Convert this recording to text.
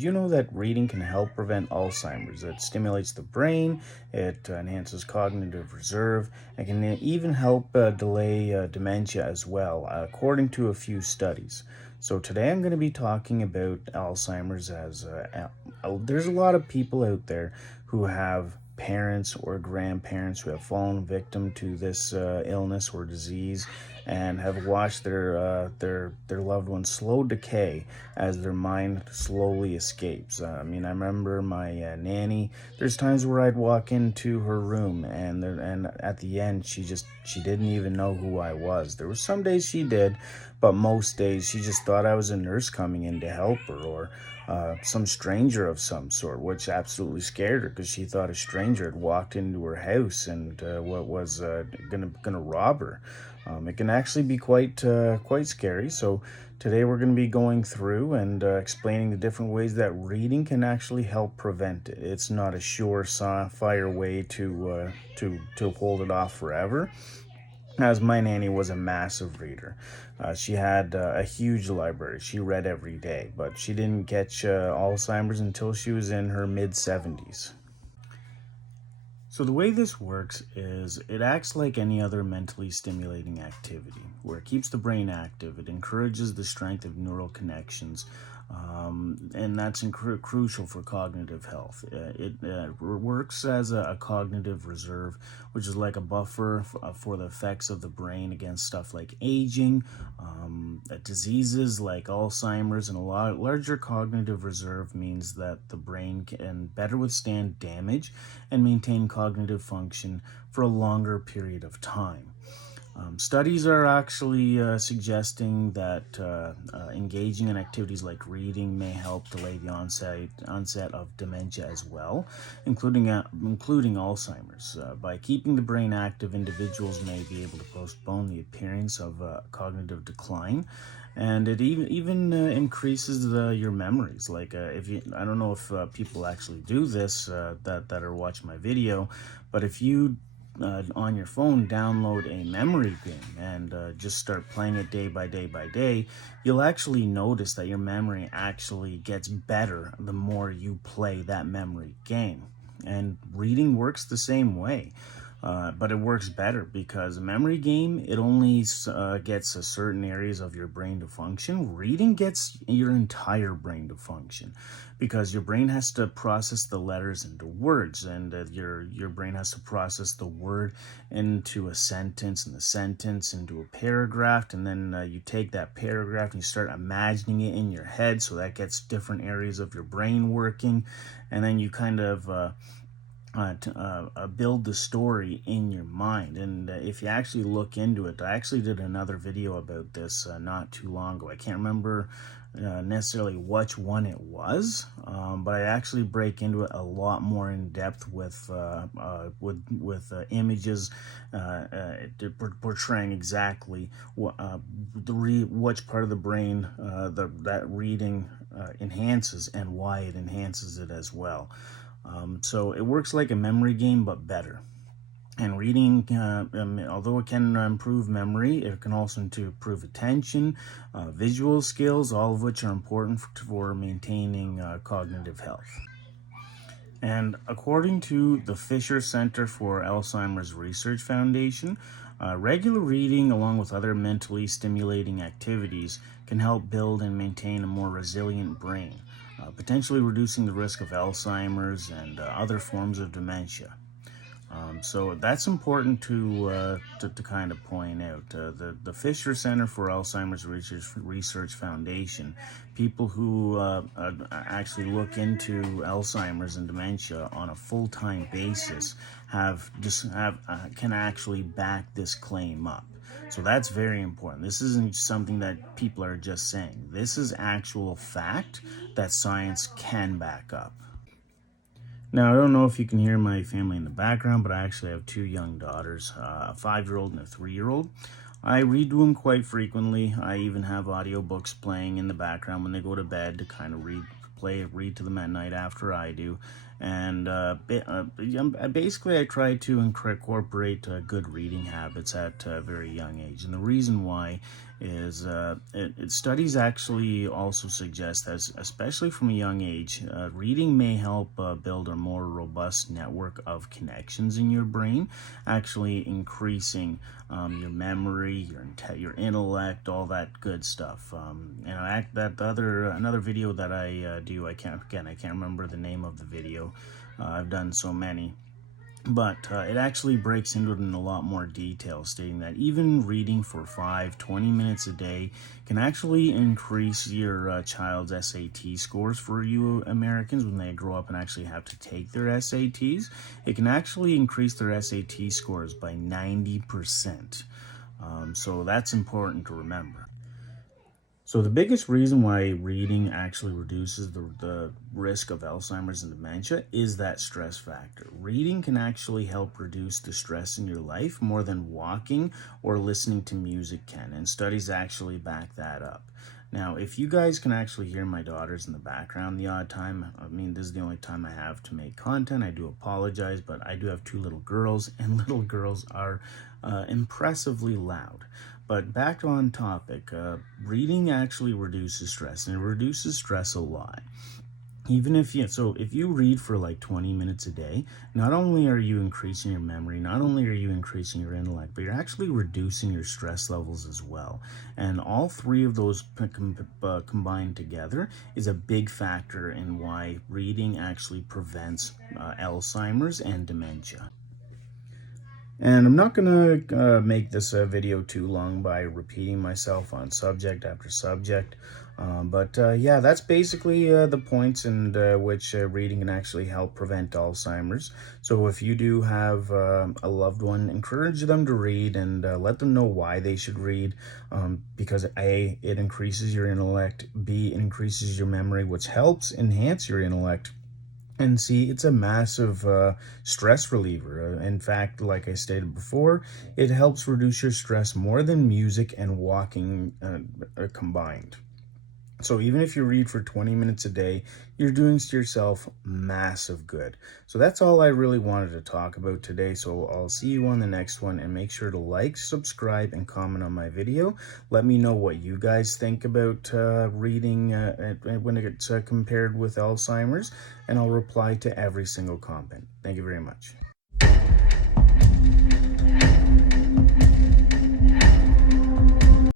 did you know that reading can help prevent Alzheimer's? It stimulates the brain, it enhances cognitive reserve, and can even help delay dementia as well, according to a few studies. So today I'm going to be talking about Alzheimer's as there's a lot of people out there who have parents or grandparents who have fallen victim to this illness or disease and have watched their loved ones slow decay as their mind slowly escapes. I mean, I remember my nanny. There's times where I'd walk into her room, and at the end, she didn't even know who I was. There were some days she did, but most days she just thought I was a nurse coming in to help her, or some stranger of some sort, which absolutely scared her because she thought a stranger had walked into her house and what was gonna rob her. It can actually be quite scary. So today we're going to be going through and explaining the different ways that reading can actually help prevent it. It's not a surefire way to hold it off forever, as my nanny was a massive reader. She had a huge library. She read every day, but she didn't catch Alzheimer's until she was in her mid-70s. So the way this works is it acts like any other mentally stimulating activity, where it keeps the brain active, it encourages the strength of neural connections, and that's crucial for cognitive health. It works as a cognitive reserve, which is like a buffer for the effects of the brain against stuff like aging, diseases like Alzheimer's, and a larger cognitive reserve means that the brain can better withstand damage and maintain cognitive function for a longer period of time. Studies are actually suggesting that engaging in activities like reading may help delay the onset of dementia as well, including Alzheimer's. By keeping the brain active, individuals may be able to postpone the appearance of cognitive decline, and it even increases your memories. Like I don't know if people actually do this that are watching my video, but if you on your phone download a memory game and just start playing it day by day by day, you'll actually notice that your memory actually gets better the more you play that memory game. And reading works the same way. But it works better because a memory game, it only gets a certain areas of your brain to function. Reading gets your entire brain to function because your brain has to process the letters into words, and your brain has to process the word into a sentence, and the sentence into a paragraph, and then you take that paragraph and you start imagining it in your head, so that gets different areas of your brain working, and then you kind of build the story in your mind. And if you actually look into it, I actually did another video about this not too long ago. I can't remember necessarily which one it was, but I actually break into it a lot more in depth with images portraying exactly which part of the brain that reading enhances and why it enhances it as well. So it works like a memory game, but better. And reading, although it can improve memory, it can also improve attention, visual skills, all of which are important for maintaining cognitive health. And according to the Fisher Center for Alzheimer's Research Foundation, regular reading, along with other mentally stimulating activities, can help build and maintain a more resilient brain, potentially reducing the risk of Alzheimer's and other forms of dementia. So that's important to kind of point out. The Fisher Center for Alzheimer's Research Foundation, people who actually look into Alzheimer's and dementia on a full-time basis can actually back this claim up. So that's very important. This isn't something that people are just saying. This is actual fact that science can back up. Now, I don't know if you can hear my family in the background, but I actually have two young daughters, a 5-year-old and a 3-year-old. I read to them quite frequently. I even have audiobooks playing in the background when they go to bed to kind of read to them at night after I do. And basically I try to incorporate good reading habits at a very young age. And the reason why is studies actually also suggest that, especially from a young age, reading may help build a more robust network of connections in your brain, actually increasing your memory, your intellect, all that good stuff. Another video that I do, I can't remember the name of the video. I've done so many. But it actually breaks into it in a lot more detail, stating that even reading for 20 minutes a day can actually increase your child's SAT scores. For you Americans, when they grow up and actually have to take their SATs, it can actually increase their SAT scores by 90%. So that's important to remember. So the biggest reason why reading actually reduces the risk of Alzheimer's and dementia is that stress factor. Reading can actually help reduce the stress in your life more than walking or listening to music can, and studies actually back that up. Now, if you guys can actually hear my daughters in the background the odd time, I mean, this is the only time I have to make content. I do apologize, but I do have 2 little girls, and little girls are impressively loud. But back on topic, reading actually reduces stress, and it reduces stress a lot. Even if you read for like 20 minutes a day, not only are you increasing your memory, not only are you increasing your intellect, but you're actually reducing your stress levels as well. And all 3 of those combined together is a big factor in why reading actually prevents Alzheimer's and dementia. And I'm not going to make this video too long by repeating myself on subject after subject. Yeah, that's basically the points in which reading can actually help prevent Alzheimer's. So if you do have a loved one, encourage them to read, and let them know why they should read, because A, it increases your intellect, B, it increases your memory, which helps enhance your intellect, and C, it's a massive stress reliever. In fact, like I stated before, it helps reduce your stress more than music and walking combined. So even if you read for 20 minutes a day, you're doing to yourself massive good. So that's all I really wanted to talk about today. So I'll see you on the next one, and make sure to like, subscribe, and comment on my video. Let me know what you guys think about reading when it's compared with Alzheimer's, and I'll reply to every single comment. Thank you very much.